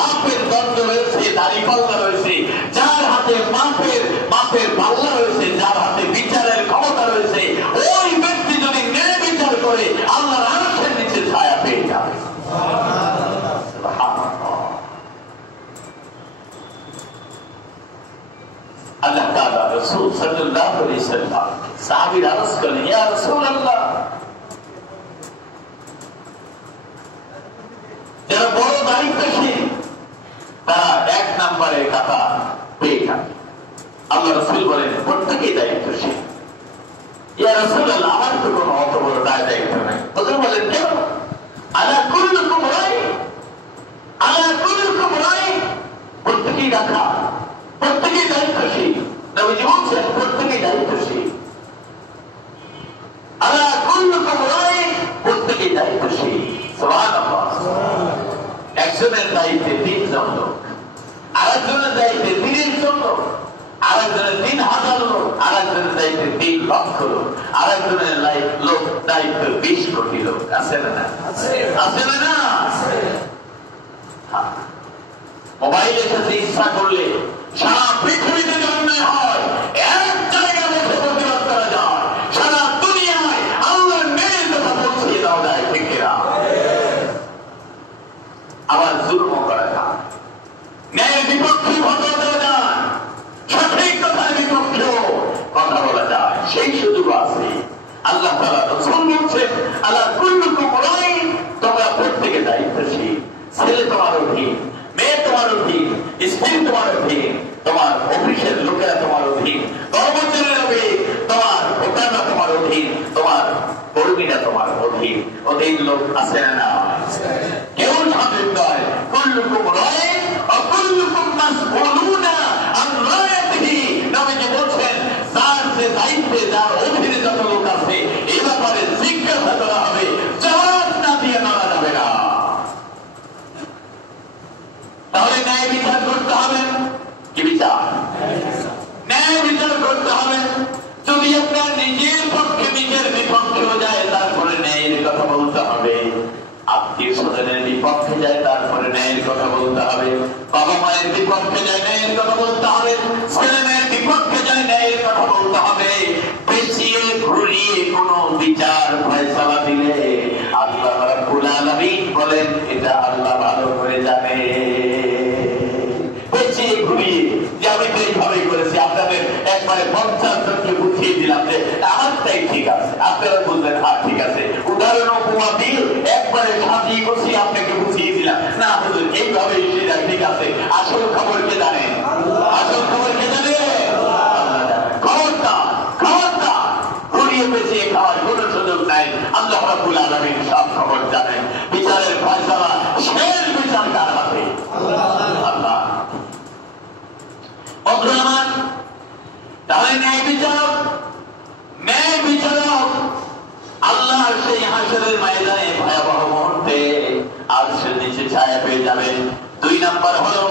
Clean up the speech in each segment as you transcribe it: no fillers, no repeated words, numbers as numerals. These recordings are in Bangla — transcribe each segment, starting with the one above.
মাপের দণ্ড রয়েছে, দাড়িপাল্লা রয়েছে, যার হাতে মাপের পাল্লা রয়েছে, যার হাতে বিচারের ক্ষমতা রয়েছে, ওই ব্যক্তি যদি ন্যায় বিচার করে আল্লাহর আরশের নিচে ছায়া পেয়ে যাবে। আল্লাহ তাআলা রাসূল সাল্লাল্লাহু আলাইহি ওয়াসাল্লাম সাহাবীরা আরজ করেন, ইয়া রাসূলুল্লাহ, যারা বড় দায়িত্বশীল তারা 1 নম্বরে কাতা পেয়ে থাকে। আল্লাহ রাসূল বলেন প্রত্যেকেই দায়িত্বশীল। ইয়া রাসূলুল্লাহ, আমার তো কোনো অত বড় দায়িত্ব নাই। হুজুর বলেন কেন? আলা কুল্লুকুম রাই, আলা কুল্লুকুম রাই, প্রত্যেকেই রাখা, প্রত্যেকেই দায়িত্বশীল। নবীজি বলছেন প্রত্যেকেই দায়িত্বশীল। আলা কুল্লুকুম রাই, প্রত্যেকেই দায়িত্বশীল। সুবহানাল্লাহ। একজনের দায়িত্বে 3 জন লোক, আরেকজনের দায়িত্বে 30 জন লোক, আরেকজনের 3000 লোক, আরেকজনের দায়িত্বে 3 লক্ষ লোক, আরেকজনের লোক দায়িত্ব 20 কোটি লোক। আছে না? আছে না? মোবাইলের সাথে ইচ্ছা করলে সারা পৃথিবীতে জন্ম হয়, এক জায়গায় বসে প্রতিবাদ করা যায়, সারা দুনিয়ায় আল্লাহর ন্যায়ের কথা পৌঁছিয়ে দেওয়া যায়। ঠিক কিনা? আবার জুলুম করা যায়, ন্যায়ের বিপক্ষে কথা দেওয়া যায়, সঠিক কথার বিপক্ষেও কথা বলা যায়, সেই সুযোগ আছে। আল্লাহ তাআলা রাসূল বলছেন আলা কুল্লুকুম রাই, তোমরা প্রত্যেকে দায়িত্বশীল। ছেলে তোমার অধীন, মেয়ে তোমার অধীন, স্ত্রী তোমার অধীন, তোমার অফিসের লোকেরা তোমার অধীন, কর্মচারীরা তোমার, ভোটাররা তোমার অধীন, তোমার কর্মীরা তোমার অধীন। অধীন লোক আছে না? কেউ সঠিক নয়। কুল্লুকুম রাই ওয়া কুল্লুকুম মাসউলুনা আন রায়াতিহি। নবীজি বলছেন যার যে দায়িত্বে, যার অধীনে যত লোক আছে, এই ব্যাপারে জিজ্ঞাসা করা হবে, জবাব না দিয়ে নড়া যাবে না। তাহলে ন্যায় বিচার করতে হবে। কি বিচার? ন্যায় বিচার করতে হবে। যদি আপনার নিজের পক্ষে নিজের বিপক্ষেও যায়, তারপরে ন্যায়ের কথা বলতে হবে। আত্মীয় স্বজনের বিপক্ষে যায়, তারপরে ন্যায়ের কথা বলতে হবে। বাবা মায়ের বিপক্ষে যায়, ন্যায়ের কথা বলতে হবে। ছেলে মেয়ের বিপক্ষে যায়, ন্যায়ের কথা বলতে হবে। পেছিয়ে ঘুরিয়ে কোন বিচার ফয়সালা দিলে আল্লাহ রাব্বুল আলামিন বলেন এটা আল্লাহ ভালো করে জানে। পেছিয়ে ঘুরিয়ে যে আমি তো এইভাবে করেছি, আপনাদের একবারে 50 জনকে বুঝিয়ে দিলাম যে আমারটাই ঠিক আছে, আপনারা বলবেন হ্যাঁ ঠিক আছে, উদাহরণ উপমা দিয়ে একবারে সাজিয়ে গুছিয়ে আপনাকে বুঝিয়ে দিলাম, না হুজুর এইভাবে সেটা ঠিক আছে। আসল খবর কে জানে? আসল খবর কে জানে? খবরদার, খবরদার, ঘুরিয়ে পেছিয়ে খাওয়ার কোনো সুযোগ নাই। আল্লাহ রাব্বুল আলামিন সব খবর জানেন। বিচারের ফয়সালা, শেষ বিচার কার হাতে? আল্লাহ। অগ্রমান তাহলে ন্যায় বিচারক, ন্যায় বিচারক আল্লাহর সেই হাসরের ময়দানে ভয়াবহ মুহূর্তে আরশের নিচে ছায়া পেয়ে যাবেন। 2 নম্বর হলো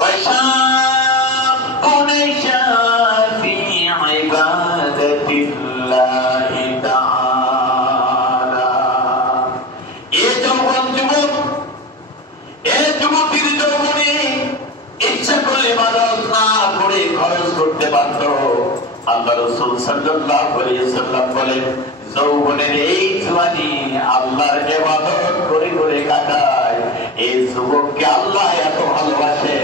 ওয়াশাবুন শাফি ইবাদাতিল্লাহি তাআলা। এ যৌবন যুবক, এ যুবতীর যৌবনে ইচ্ছা করলে ইবাদত না করে খরচ করতে পারত। আল্লাহ রাসূল সাল্লাল্লাহু আলাইহি ওয়াসাল্লাম বলেন যৌবনের এই জওয়ানি আল্লাহর ইবাদত করে করে কাটায়। এই যুবককে আল্লাহ এত ভালোবাসে,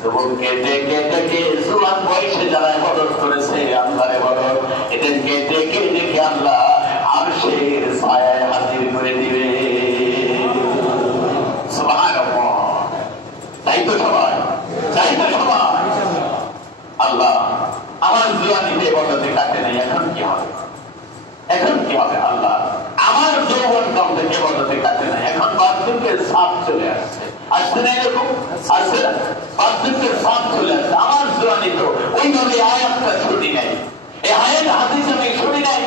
যুবককে ডেকে ডেকে জওয়ান বয়সে যারা ইবাদত করেছে আল্লাহর ইবাদত, এদেরকে ডেকে ডেকে আল্লাহ আরশের ছায়ায় হাজির করে দিবে। সুবহানাল্লাহ। তাই তো সবাই, তাই তো সবাই। আল্লাহ আমার জওয়ানিতে ইবাদতে কাটে নাই, এখন কি হবে? এখন কি হবে? আল্লাহ আমার যৌবন কাল থেকে ইবাদতে কাটে নাই, এখন বার্ধক্যের ছাপ চলে আসছে। আসছে না এরকম? আসছে না? বার্ধক্যের ছাপ চলে আসছে। আমার জওয়ানি তো ওইভাবে আয়াতটা শুনি নাই, এই আয়াত হাদিস আমি শুনি নাই।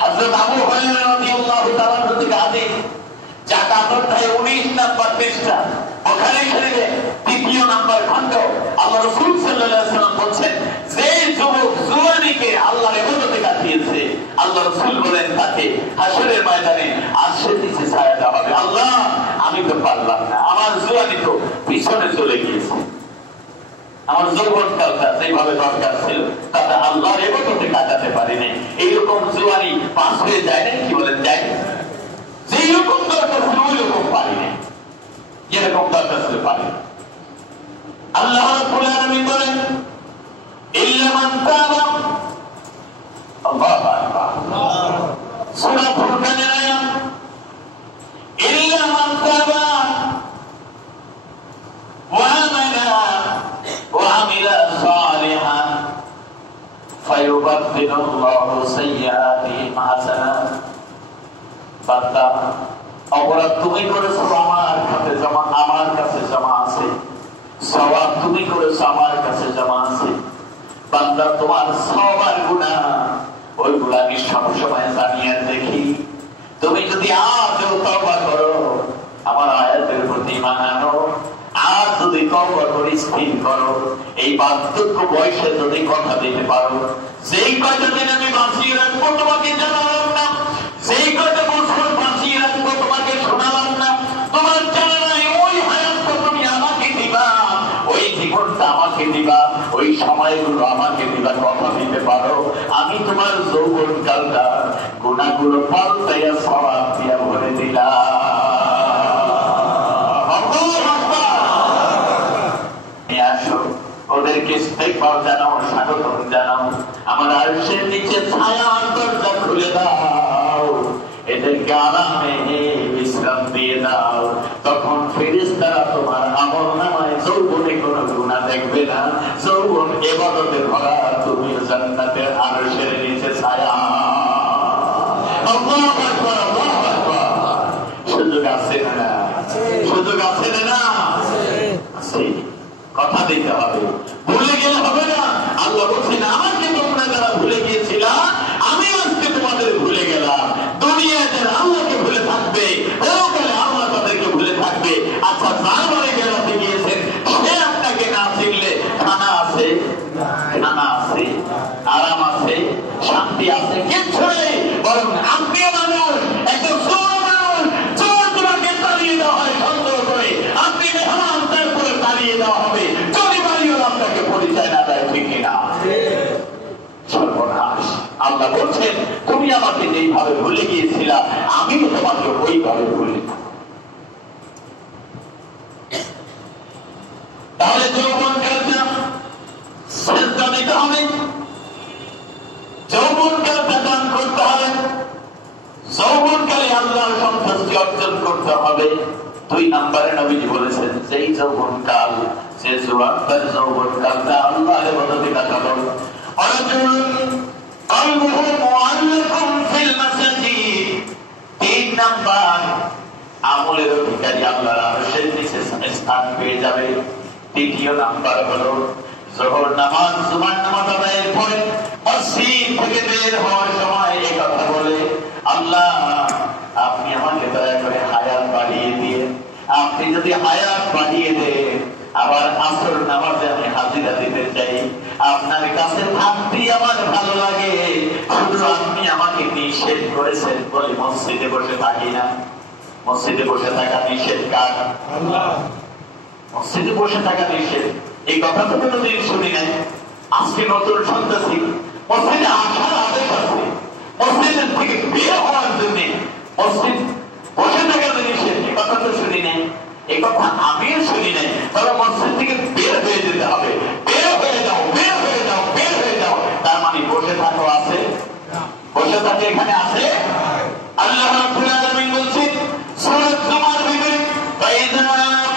হযরত আবু হুরায়রা রাদিয়াল্লাহু তাআলা থেকে হাদিস, জাকাত অধ্যায় 19 নম্বর পৃষ্ঠা, বুখারী শরীফে 3 নম্বর খণ্ড। আল্লাহ রাসূল সাল্লাল্লাহু আলাইহি ওয়াসাল্লাম বলেন যে যুবক জওয়ানিকে আল্লাহর ইবাদতে কাটিয়েছে, আল্লাহ রাসূল বলেন তাকে হাসরের ময়দানে আরশের নিচে ছায়া দেওয়া হবে। আল্লাহ আমি তো পারলাম না, আমার জওয়ানি তো আমার যৌবনকালটা যেভাবে দরকার ছিল তাতে আল্লাহর ইবাদতে কাটাতে পারিনি। এইরকম জোয়ারি পাস হয়ে যায় না, কি বলেন, যায় যেই রকম দরকার ছিল ওই রকম পারিনি, যেরকম দরকার ছিল পারিনি। আল্লাহ রাব্বুল আলামিন বলেন ইল্লা মান তাবা, আল্লাহু আকবার, সূরা ফুরকানের আয়াত, ইল্লা মান তাবা ওয়া আমানা ওয়া আমিলা সালিহান ফায়ুবাদদিলুল্লাহু সাইয়্যাতিহিম হাসানাত। বান্দা, অপরাধ তুমি করেছো আমার কাছে জমা, আমার কাছে জমা আছে, সওয়াব তুমি করেছো আমার কাছে জমা আছে। বান্দা, তোমার সওয়াব গুনাহ ওইগুলা আমি সবসময় জানিয়ে দেখি। তুমি যদি আজও তওবা করো, আমার আয়াতের প্রতি ঈমান আনো, আজ যদি তওবা করে স্থির করো, এই বার্ধক্য বয়সে যদি কথা দিতে পারো, যেই কয়টা দিন আমি বাঁচিয়ে রাখবো তোমাকে জানালাম না, যেই কয়টা বছর বাঁচিয়ে রাখবো তোমাকে শোনালাম না, তোমার জানা নাই ওই হায়াতটা তুমি আমাকে দিবা, ওই জীবনটা আমাকে দিবা, ওই সময়গুলো আমাকে দিবা, কথা দিতে পারো, আমি তোমার যৌবন কালটা গুনাহগুলো পাল্টাইয়া সওয়াব দিয়া ভরে দিলাম। ওদেরকে ইস্তেগফার জানাও, স্বাগতম জানাও, আমার আরশের নিচে ছায়া দরজা খুলে দাও, এদেরকে আরামে বিশ্রাম দিয়ে দাও। তখন ফেরেশতারা তোমার আমলনামায় যৌবনে কোনো গুনাহ দেখবে না, যৌবন ইবাদতে ভরা, তুমি জান্নাতের আরশের নিচে ছায়া। আল্লাহু আকবার, আল্লাহু আকবার। সুযোগ আছে না? সুযোগ আছে না? আছে। কথা দিতে হবে, ভুলে গেলে হবে না। আল্লাহ বলছেন আমাকে তোমরা যারা ভুলে গিয়েছিলা, আমি আজকে তোমাদের ভুলে গেলাম। দুনিয়ায় যারা আল্লাহকে ভুলে থাকবে, পরকালে আল্লাহ তাদেরকে ভুলে থাকবে। আচ্ছা, যার বাড়ি গেলাতে গিয়েছেন সে আপনাকে না চিনলে খানা আছে, খানা আছে, আরাম আছে, শান্তি আছে, কিচ্ছু নেই। বরং আপনিও মানুষ, একদম চোর মানুষ, চোর তোমাকে তাড়িয়ে দেওয়া হয় সন্দেহ করে, আপনি মেহমান তারপরে তাড়িয়ে দেওয়া হবে যদি বাড়িও আপনাকে পরিচয় না দেয়, ঠিক কিনা? সর্বনাশ। আল্লাহ বলছেন তুমি আমাকে যেইভাবে ভুলে গিয়েছিলা, আমিও তোমাকে ওইভাবে ভুলে। তাহলে যৌবনকালটা শ্রদ্ধা দিতে হবে, যৌবনকালটা দান করতে হবে, যৌবনকালে আল্লাহর সন্তুষ্টি অর্জন করতে হবে। 2 নম্বরে নবীজি বলেছেন সেই যৌবনকাল, সে জোয়ানদার যৌবনকালটা আল্লাহর ইবাদতে কাটালো। অরাজুলুন কলবুহু মুআল্লাকুন ফিল মাসাজিদ। 3 নাম্বার, আমলের অধিকারী আল্লাহর আরশের নিচে স্থান পেয়ে যাবে। 3য় নাম্বার হলো যোহর নামাজ, জুমার নামাজ আদায়ের পরে মসজিদ থেকে বের হওয়ার সময় এই কথা বলে, আল্লাহ আপনি আমাকে দয়া করে হায়াত বাড়িয়ে দিয়ে, আপনি যদি হায়াত বাড়িয়ে দেন, আবার আসর নামাজে আমি হাজিরা দিতে চাই, আপনার কাছে থাকতে আমার ভালো লাগে, শুধু আপনি আমাকে নিষেধ করেছেন বলে মসজিদে বসে থাকি না। মসজিদে বসে থাকা নিষেধ কার? আল্লাহ। মসজিদে বসে থাকা নিষেধ, এই কথা তো কোনোদিন শুনি নাই। আজকে নতুন শুনতেছি মসজিদে আসার আদেশ আছে, মসজিদের থেকে বের হওয়ার জন্য মসজিদ বসে থাকার নিষেধ, এই কথা তো শুনি নাই। এই কথা আমিও শুনি নাই। তবে মসজিদ থেকে বের হয়ে যেতে হবে, বের হয়ে যাও, বের হয়ে যাও, বের হয়ে যাও। তার মানে বসে থাকো আছে, বসে থাকে এখানে আছে। আল্লাহ রাব্বুল আলামিন বলছেন সূরা জুমার ভিতরে, ফাইযা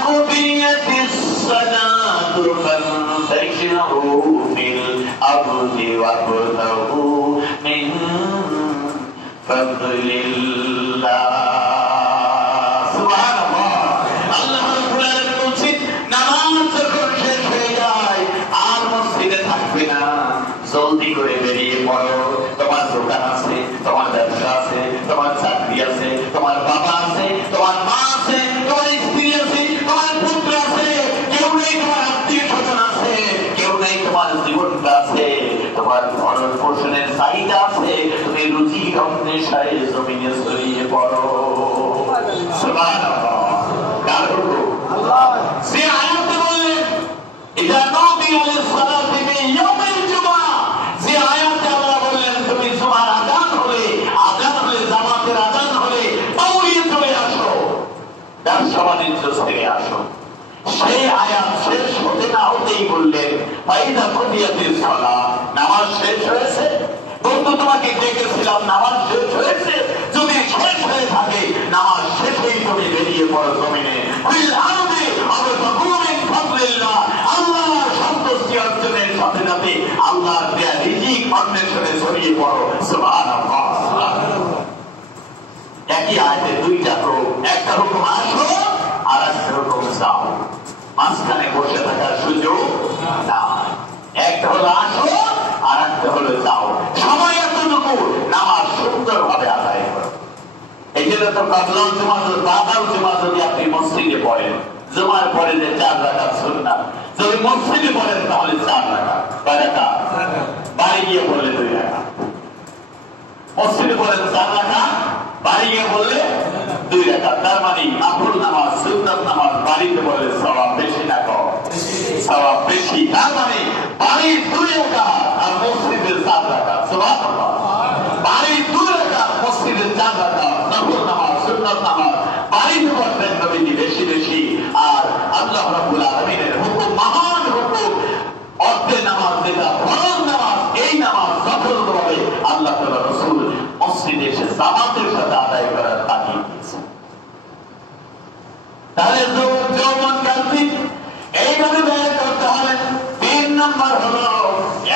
কুদিয়াতিস সালাতু ফান্তাশিরু ফিল আরদি ওয়াবতাগু মিন ফাদলিল্লাহ। সুবহানাল্লাহ। আল্লাহ রাব্বুল আলামিন বলছেন নামাজ যখন শেষ হয়ে যায় আর মসজিদে থাকবে না, জলদি করে বেরিয়ে পড়ো। তোমার দোকান আছে, তোমার ব্যবসা আছে, তোমার চাকরি আছে, তোমার বাবা আছে, তোমার মা আছে, তোমার স্ত্রী আছে, তোমার পুত্র আছে, কেউ নেই তোমার আত্মীয় স্বজন আছে, কেউ নেই তোমার জীবনটা আছে, তোমার ভরণ পোষণের চাহিদা আছে, তুমি রুচি অন্বেষায় জমিনে ছড়িয়ে পড়ো। সুবহানাল্লাহ। কার হুকুম? আল্লাহ। সে আয়াতে বললেন ইযা নুদিয়া বাণিজ্য ছেড়ে আসো। সেই আয়াত শেষ হতে না হতেই বললেন ফাইদা কুদিয়াতিস সালাহ, নামাজ শেষ হয়েছে। বন্ধু তোমাকে ডেকেছিলাম, নামাজ শেষ হয়েছে। যদি শেষ হয়ে থাকে নামাজ শেষেই তুমি বেরিয়ে পড়ো জমিনে। আল্লাহ সন্তুষ্টি অর্জনের সাথে সাথে আল্লাহর দেয়া রিজিক অন্বেষণে ছড়িয়ে পড়ো। সুবহানাল্লাহ। একই আয়াতে দুইটা হুকুম, একটা হুকুম আসো আর একটা হুকুম যাও, মাঝখানে বসে থাকার সুযোগ না। একটা হলো আসো আর একটা হলো যাও। সময় এতটুকু নামাজ সুন্দরভাবে আদায় করো। এই জন্য তো কাবলাল জুমা, বাদাল জুমা যদি আপনি মসজিদে পড়েন, জুমার পরে যে 4 রাকাত সুন্নাত যদি মসজিদে পড়েন তাহলে 4 রাকাত, কয় রাকাত? বাড়ি গিয়ে বললে 2 রাকাত। মসজিদে পড়েন 4 রাকাত, বাড়ি গিয়ে বললে 2 রাকাত। তার মানে নফল নামাজ, সুন্নাত নামাজ বাড়িতে বললে সওয়াব বেশি না কম? সওয়াব বেশি। তার মানে বাড়ির 2 রাকাত আর মসজিদের 4 রাকাত। সুবহানাল্লাহ। বাড়ির 2 রাকাত, মসজিদের 4 রাকাত, নফল নামাজ, সুন্নাত নামাজ বাড়িতে পড়তেন নবীজি বেশি বেশি। আর আল্লাহ রাব্বুল আলামিনের হুকুম, মহান হুকুম, অর্ধেক নামাজ যেটা ফরজ নামাজ, এই নামাজ সফলভাবে আল্লাহ তাআলা রাসূল মসজিদে এসে জামাতের সাথে আদায় করার তাগিদ দিয়েছেন। তাহলে যৌবন কালটি এইভাবে ব্যয় করতে হবে। 3 নম্বর হলো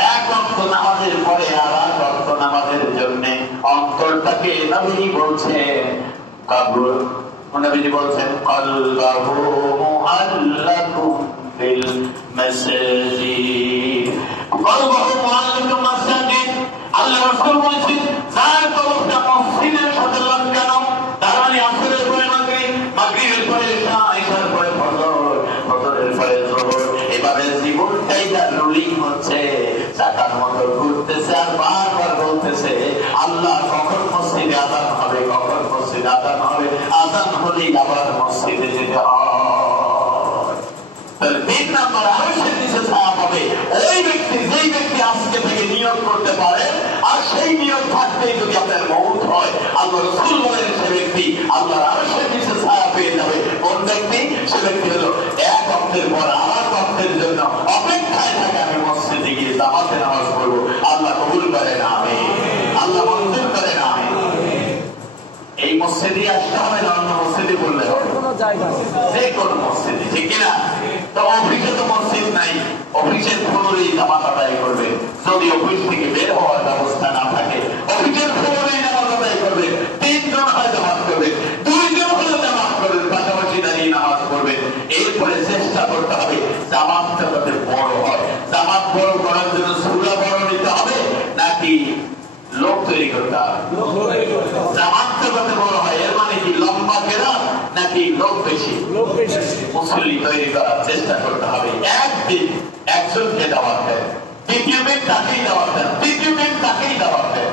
1 ওয়াক্ত নামাজের পরে আর 1 ওয়াক্ত নামাজের জন্য অন্তরটাকে নবী বলছেন কাবুল, নবীজি বলছেন কলবাহু মুআল্লাকুম ফিল মাসাজিদ। কলবাহু মুআল্লাকুম মাসাজিদ, আল্লাহ রাসূল বলেছেন যার কলবটা মসজিদের সাথে লাগানো। তার মানে আসরের পরে মাগরিব, মাগরিবের পরে ইশা, ইশার পরে ফজর, ফজরের পরে যোহর, এভাবে জীবনটাই তার রুলিং হচ্ছে, চাকার মতো ঘুরতেছে আর বারবার বলতেছে আল্লাহ কখন মসজিদে আযান হবে, কখন মসজিদে আযান হবে, আযান হলেই আবার মসজিদে যেতে হয়। তাহলে 3 নম্বর আরশের নিচে ছায়া পাবে ওই ব্যক্তি, যেই ব্যক্তি আজকে থেকে নিয়ত করতে পারে, আর সেই নিয়ত থাকতেই যদি আপনার মওত হয়, আল্লাহ রাসূল বলেন সে ব্যক্তি আল্লাহর আরশের নিচে ছায়া পেয়ে যাবে। কোন ব্যক্তি? সে ব্যক্তি হলো 1 ওয়াক্তের পর আর 1 ওয়াক্তের জন্য অপেক্ষায় থাকে, আমি মসজিদে গিয়ে জামাতে নামাজ পড়বো। আল্লাহ কবুল করেন, আমিন। আল্লাহ মঞ্জুর করেন, আমিন। এই মসজিদে আসতে হবে না অন্য মসজিদে বললে হবে? যে কোনো মসজিদে, ঠিক কিনা? তো অফিসে তো মসজিদ নাই, অফিসের ফ্লোরেই জামাত আদায় করবে। যদি অফিস থেকে বের হওয়ার ব্যবস্থা না থাকে, অফিসের ফ্লোরেই নামাজ আদায় করবে। 3 জন হয় জামাত করবে, 2 জন হলে জামাত করবে, পাশাপাশি দাঁড়িয়ে নামাজ পড়বে। এরপরে চেষ্টা করতে হবে জামাতটা যাতে বড় হয়। জামাত বড় করার জন্য সূরা বড় নিতে হবে নাকি লোক তৈরি করতে হবে? জামাতটা যাতে বড় হয় এর মানে কি লম্বা কেরাত নাকি লোক বেশি? মুসল্লি তৈরি করার চেষ্টা করতে হবে। একদিন একজনকে দাওয়াত দেন, দ্বিতীয় দিন তাকেই দাওয়াত দেন, তৃতীয় দিন তাকেই দাওয়াত দেন।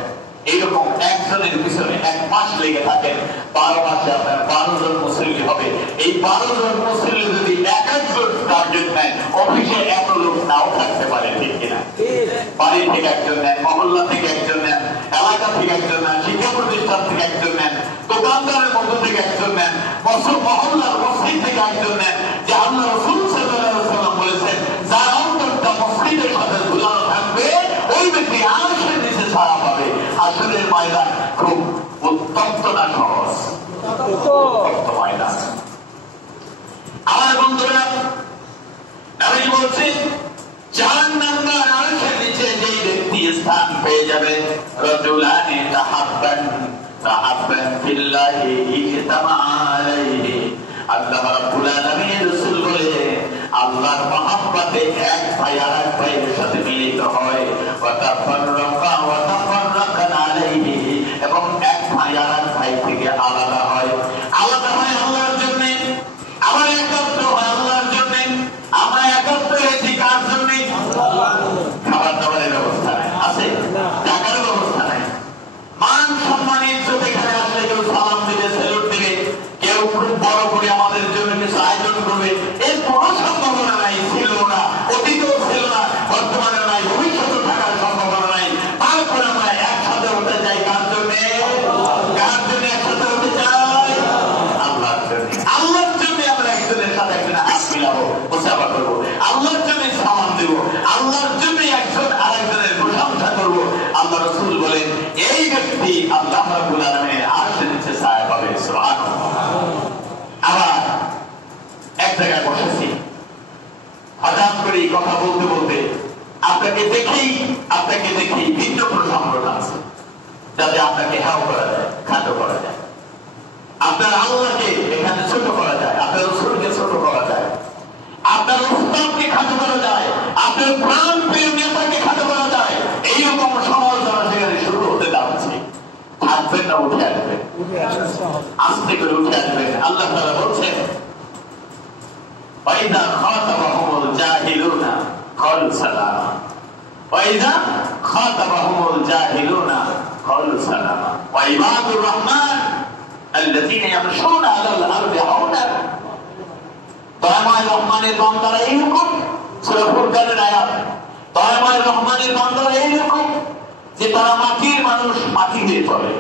এইরকম একজনের পিছনে 1 মাস লেগে থাকেন, 12 মাসে আপনার 12 জন মুসল্লি হবে। এই 12 জন মুসল্লি যদি এক একজন টার্গেট নেন, অফিসে এত লোক নাও থাকতে পারে, ঠিক কিনা? বাড়ি থেকে একজন নেন, মহল্লা থেকে একজন নেন, এলাকা থেকে একজন নেন, শিক্ষা প্রতিষ্ঠান থেকে একজন নেন, দোকানদারের মধ্য থেকে একজন নেন, মহল্লার মসজিদ থেকে একজন নেন। যে আল্লাহ রাসূল সাল্লাল্লাহু আলাইহি ওয়াসাল্লাম বলেছেন যার অন্তরটা মসজিদের সাথে ঝুলানো থাকবে ওই ব্যক্তি আরশের নিচে ছায়া পাবে। আসরের ময়দান খুব উত্তপ্ত না সহজ? উত্তপ্ত ময়দান। আমার বন্ধুরা, আমি বলছি 4 নম্বর আরশের নিচে যেই ব্যক্তি স্থান পেয়ে যাবে, রাজুলানি তাহাব্বান ফিল্লাহি ইজতামা আলাইহি। আল্লাহ রাব্বুল আলামিন রাসূল বলে আল্লাহর মহব্বতে এক ভাই আরেক ভাইয়ের সাথে মিলিত হয়, ওয়া তাফাররাকা আলাইহি, এবং এক ভাই আরেক ভাই থেকে আলাদা হয়। আলাদা হয় আল্লাহর জন্য, আবার একত্র হয় আল্লাহর জন্য। আমরা একত্র হয়েছি কার জন্য? খাবার দাবারের ব্যবস্থা নাই, আছে? টাকার ব্যবস্থা নাই, মান সম্মান ইজ্জত এখানে আসলে কেউ সালাম দিবে, সেলুট দিবে, কেউ খুব বড় করে আমাদের জন্য কিছু আয়োজন করবে, এর কোনো সম্ভাবনা নাই, ছিল না, অতীতেও ছিল না, বর্তমানে নাই, ভবিষ্যতে থাকার সম্ভাবনা নাই। তারপরে আমরা একসাথে হতে চাই কার জন্য? কার জন্য একসাথে হতে চাই? আল্লাহর জন্য। আল্লাহর জন্য আমরা জায়গায় বসেছি, হঠাৎ করে কথা বলতে বলতে আপনাকে দেখি ভিন্ন প্রসঙ্গ আছে, যাতে আপনাকে হেও করা যায়, খাটো করা যায়, আপনার আল্লাহকে এখানে ছোট করা যায়, আপনার রসুলকে ছোট করা যায়, আপনার উস্তাদকে খাটো করা যায়, আপনার প্রাণ প্রিয় নেতাকে খাটো করা যায়। এইরকম সমালোচনা সেখানে শুরু হতে যাচ্ছে। থাকবেন না উঠে আসবেন, আস্তে করে উঠে আসবেন। আল্লাহ তাআলা বলছেন, ওয়াইদা খাতাবাহুমুল জাহিলুনা ক্বালু সালামা, ওয়াইদা খাতাবাহুমুল জাহিলুনা ক্বালু সালামা, ওয়া ইবাদুর রহমান আল্লাযীনা ইয়ামশুনা আলাল আরদি হাওনা। দয়াময় রহমানের বান্দারা এইরকম, সূরা ফুরকানের আয়াত। দয়াময় রহমানের বান্দারা এইরকম যে তারা মাটির মানুষ, মাটি দিয়ে চলে।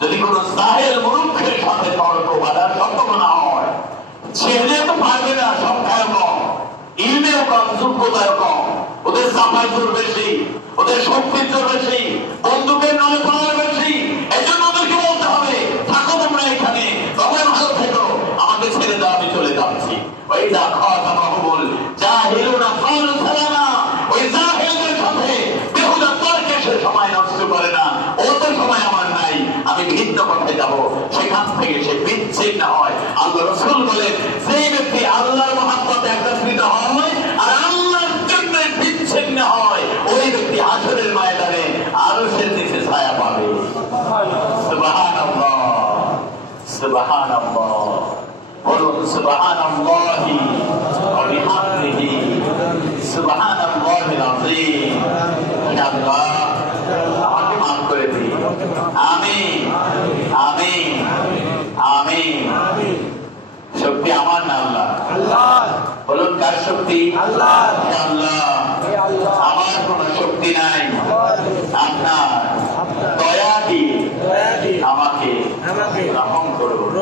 যদি কোন জাহেল মূর্খের সাথে তর্ক বাঁধার সম্ভাবনা হয়, ছেলে তো পারবে না, সংখ্যায় কম, ইলমেও কম, যোগ্যতায় কম, ওদের সাফাই জোর বেশি, ওদের শক্তির জোর বেশি, বন্দুকের নলে পাওয়ার বেশি। এজন্য ওদেরকে বলতে হবে, থাকো তোমরা এখানে, তোমরা ভালো থেকো, আমাকে ছেড়ে দাও, আমি চলে যাচ্ছি। ওয়াইদা খাতাবাহুমুল জাহিলুনা ক্বালু সালামা, ওই জাহেলদের সাথে বেহুদা তর্কে সে সময় নষ্ট করে না। ও তো সময় আমার নাই, আমি ভিন্ন পথে যাব, সেখান থেকে সে বিচ্ছিন্ন হয়। আল্লাহ রাসূল বলেন, সেই ব্যক্তি আল্লাহর মহব্বতে একত্রিত হয় আর আল্লাহর জন্য বিচ্ছিন্ন হয়, ওই ব্যক্তি হাসরের ময়দানে আরশের নিচে ছায়া পাবে। সুবহানাল্লাহ, সুবহানাল্লাহ, বলুন সুবহানাল্লাহি ওয়া বিহামদিহি, সুবহানাল্লাহিল আযীম। আল্লাহ আমাকে মাফ করে দিন। আমিন, আমিন, আমিন। শক্তি আমার না আল্লাহ। বলুন কার শক্তি? আল্লাহ। আমার কোন শক্তি নাই, আপনার দয়া দিয়ে আমাকে রহম করুন।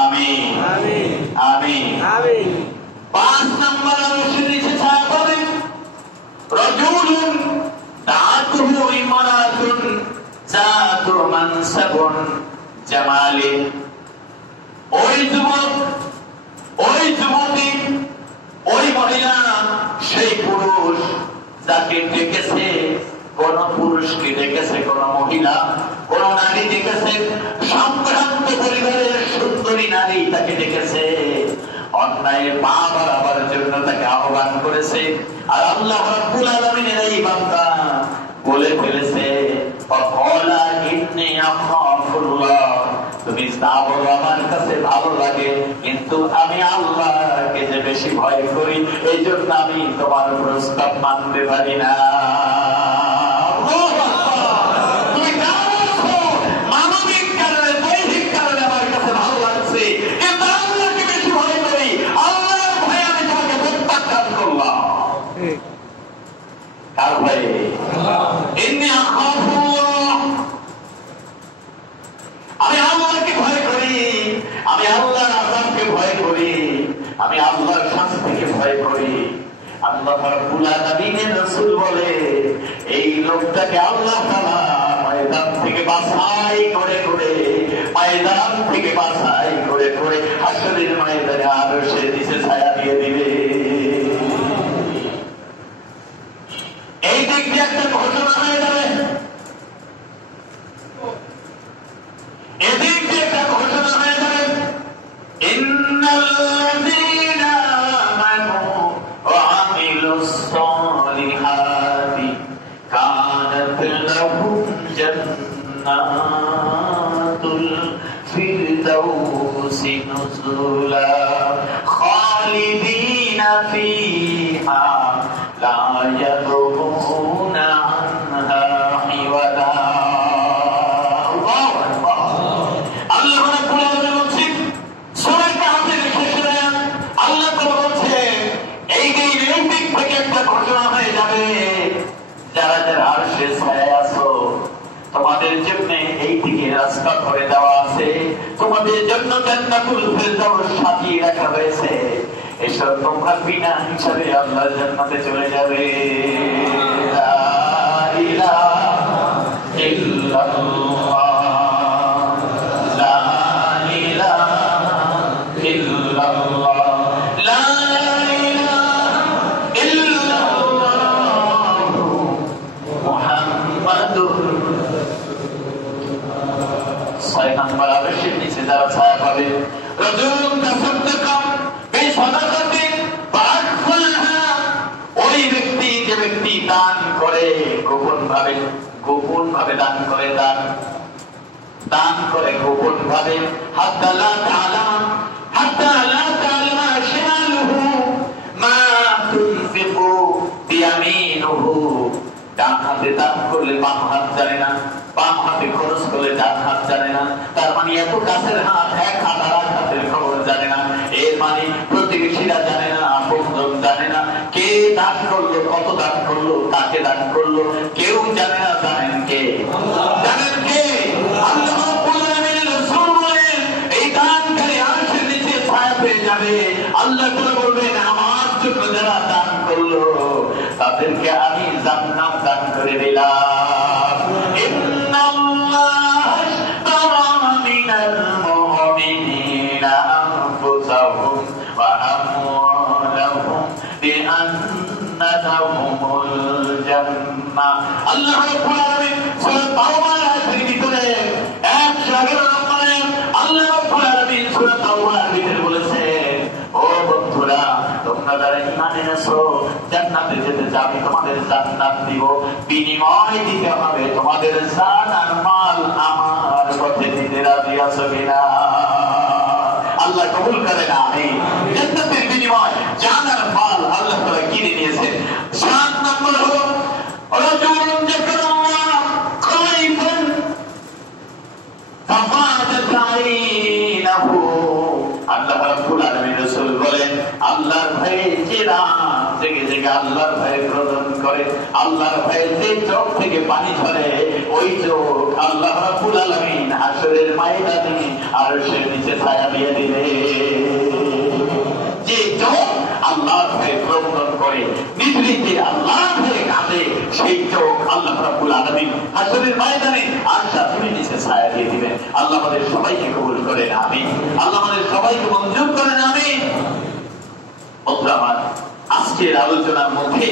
আমিন, আমিন। 5 নম্বর আলোচনা নিচে ছায়া পাবেন, রাজুলুন দাআতুহু ইমরাতুন যাতু মানসাবুন জামালিন। ওই যুবক, ওই যুবতী, ওই মহিলা, সেই পুরুষ যাকে ডেকেছে, কোন পুরুষকে ডেকেছে, কোন মহিলা, কোন নারী ডেকেছে, সম্ভ্রান্ত পরিবারের সুন্দরী নারী তাকে ডেকেছে, অন্যায় পা বাড়াবার জন্য তাকে আহ্বান করেছে। আর আল্লাহ রাব্বুল আলামিনের এই বান্দা বলে ফেলেছে, ফাকালা ইন্নী আখাফুল্লাহ, তুমি যা বলো আমার কাছে ভালো লাগে, কিন্তু আমি আল্লাহকে যে বেশি ভয় করি, এই জন্য আমি তোমার প্রস্তাব মানতে পারি না। তুমি মানবিক কারণে, দৈহিক কারণে আমার কাছে ভালো লাগছে, কিন্তু আল্লাহকে বেশি ভয় করি, আল্লাহর ভয়ে আমি তোমাকে প্রত্যাখ্যান করলাম। কার ভয়ে? ইন্নী আখাফুল্লাহ, আমি আল্লাহকে ভয় করি, আমি আল্লাহর আযাবকে ভয় করি, আমি আল্লাহর শাস্তিকে ভয় করি। আল্লাহ রাব্বুল আলামিনের রাসূল বলে, এই লোকটাকে আল্লাহ তাআলা ময়দান থেকে বাছাই করে করে, ময়দান থেকে বাছাই করে করে হাসরের ময়দানে আরশের নিচে ছায়া দিয়ে দিবে। এই দিক দিয়ে একটা ঘোষণা হয়ে যাবে, এদিক দিয়ে একটা ঘোষণা হয়ে যাবে, ইন্নাল্লাযীনা আমানু ওয়া আমিলুস সালিহাতি কানাত লাহুম জান্নাতুল ফিরদাউসি নুজুলা খালিদিনা ফিহা লা ইয়াবগুনা আনহা হিওয়ালা। যারা যারা আরশের ছায়ায় আছো, তোমাদের জন্য এই দিকে রাস্তা করে দেওয়া আছে, তোমাদের জন্য জান্নাতুল ফিরদাউস সাজিয়ে রাখা হয়েছে। এসব তোমরা বিনা হিসাবে আল্লাহর জান্নাতে চলে যাবে। লা ইলাহা ইল্লাল্লাহ, লা ইলাহা ইল্লাল্লাহ। রাজুলুন তাসাদ্দাকা বিসাদাকাতিন ফাআকফুলহা, ওই ব্যক্তি যে ব্যক্তি দান করে গোপন ভাবে দান করে, দান করে গোপন ভাবে, হাত্তা লা তা'লামা শিমালুহু মা তুনফিকু বিয়ামিনুহু, ডান হাতে দান করলে বাম হাত জানে না, বাম হাতে খরচ করলে ডান হাত জানে না। তার মানে এত কাছের হাত, এক হাত আর এক হাতের খবর জানে না। এর মানে প্রতিবেশীরা জানে না, আপনজন জানে না, কে দান করলো, কত দান করলো, কাকে দান করলো, কেউ জানে না। জানেন কে? জানেন কে? আল্লাহ রাব্বুল আলামিনের রাসূল বলেন, এই দানকারী আরশের নিচে ছায়া পেয়ে যাবে। আল্লাহ তাআলা বলবেন, আমার জন্য যারা দান করলো তাদেরকে আমি জান্নাত দান করে দিলাম। ইন্নাল্লাহ আশতারা মিনাল মুমিনিনা আনফুসাহুম ওয়া আমওয়ালাহুম বিআন্না লাহুমুল জান্নাহ। আল্লাহ রাব্বুল আলামিন সূরা তাওবার আয়াতের ভিতরে 111 নম্বরে আল্লাহ রাব্বুল আলামিন সূরা তাওবার ভিতরে বলেছেন, ও বন্ধুরা, তোমরা যারা ঈমান এনেছো জান্নাতে যেতে যাবে, তোমাদের জান্নাত দিব, বিনিময় দিতে হবে তোমাদের জান আর মাল আমার পথে দিতে রাজি আছো কিনা? আল্লাহ কবুল করেন। আমিন। জান্নাতের বিনিময় জান আর মাল আল্লাহ তাআলা কিনে নিয়েছেন। 7 নম্বর হলো রাজুলুন যাকারাল্লাহ খাইফান ফাফাদাত আইনাহু। আল্লাহ রাব্বুল আলামিন রাসূল বলেন, আল্লাহর ভয়ে যে রাত জেগে জেগে আল্লাহর ভয়ে প্রদান করে, আল্লাহর ভয়ে যে চোখ থেকে পানি ঝরে, ওই চোখ আল্লাহ রাব্বুল আলামিন হাশরের ময়দানে আরশের নিচে ছায়া দিয়ে দিবে। যে চোখ আল্লাহর ভয়ে প্রদান করে, নিভৃতে আল্লাহর ভয়ে কাঁদে, সেই চোখ আল্লাহ রাব্বুল আলামিন হাশরের ময়দানে আরশের নিচে ছায়া দিয়ে দিবেন। আল্লাহ আমাদের সবাইকে কবুল করেন। আমিন। আল্লাহ আমাদের সবাইকে মঞ্জুর করেন। আমিন। বন্ধুরা আমার, আজকের আলোচনার মধ্যে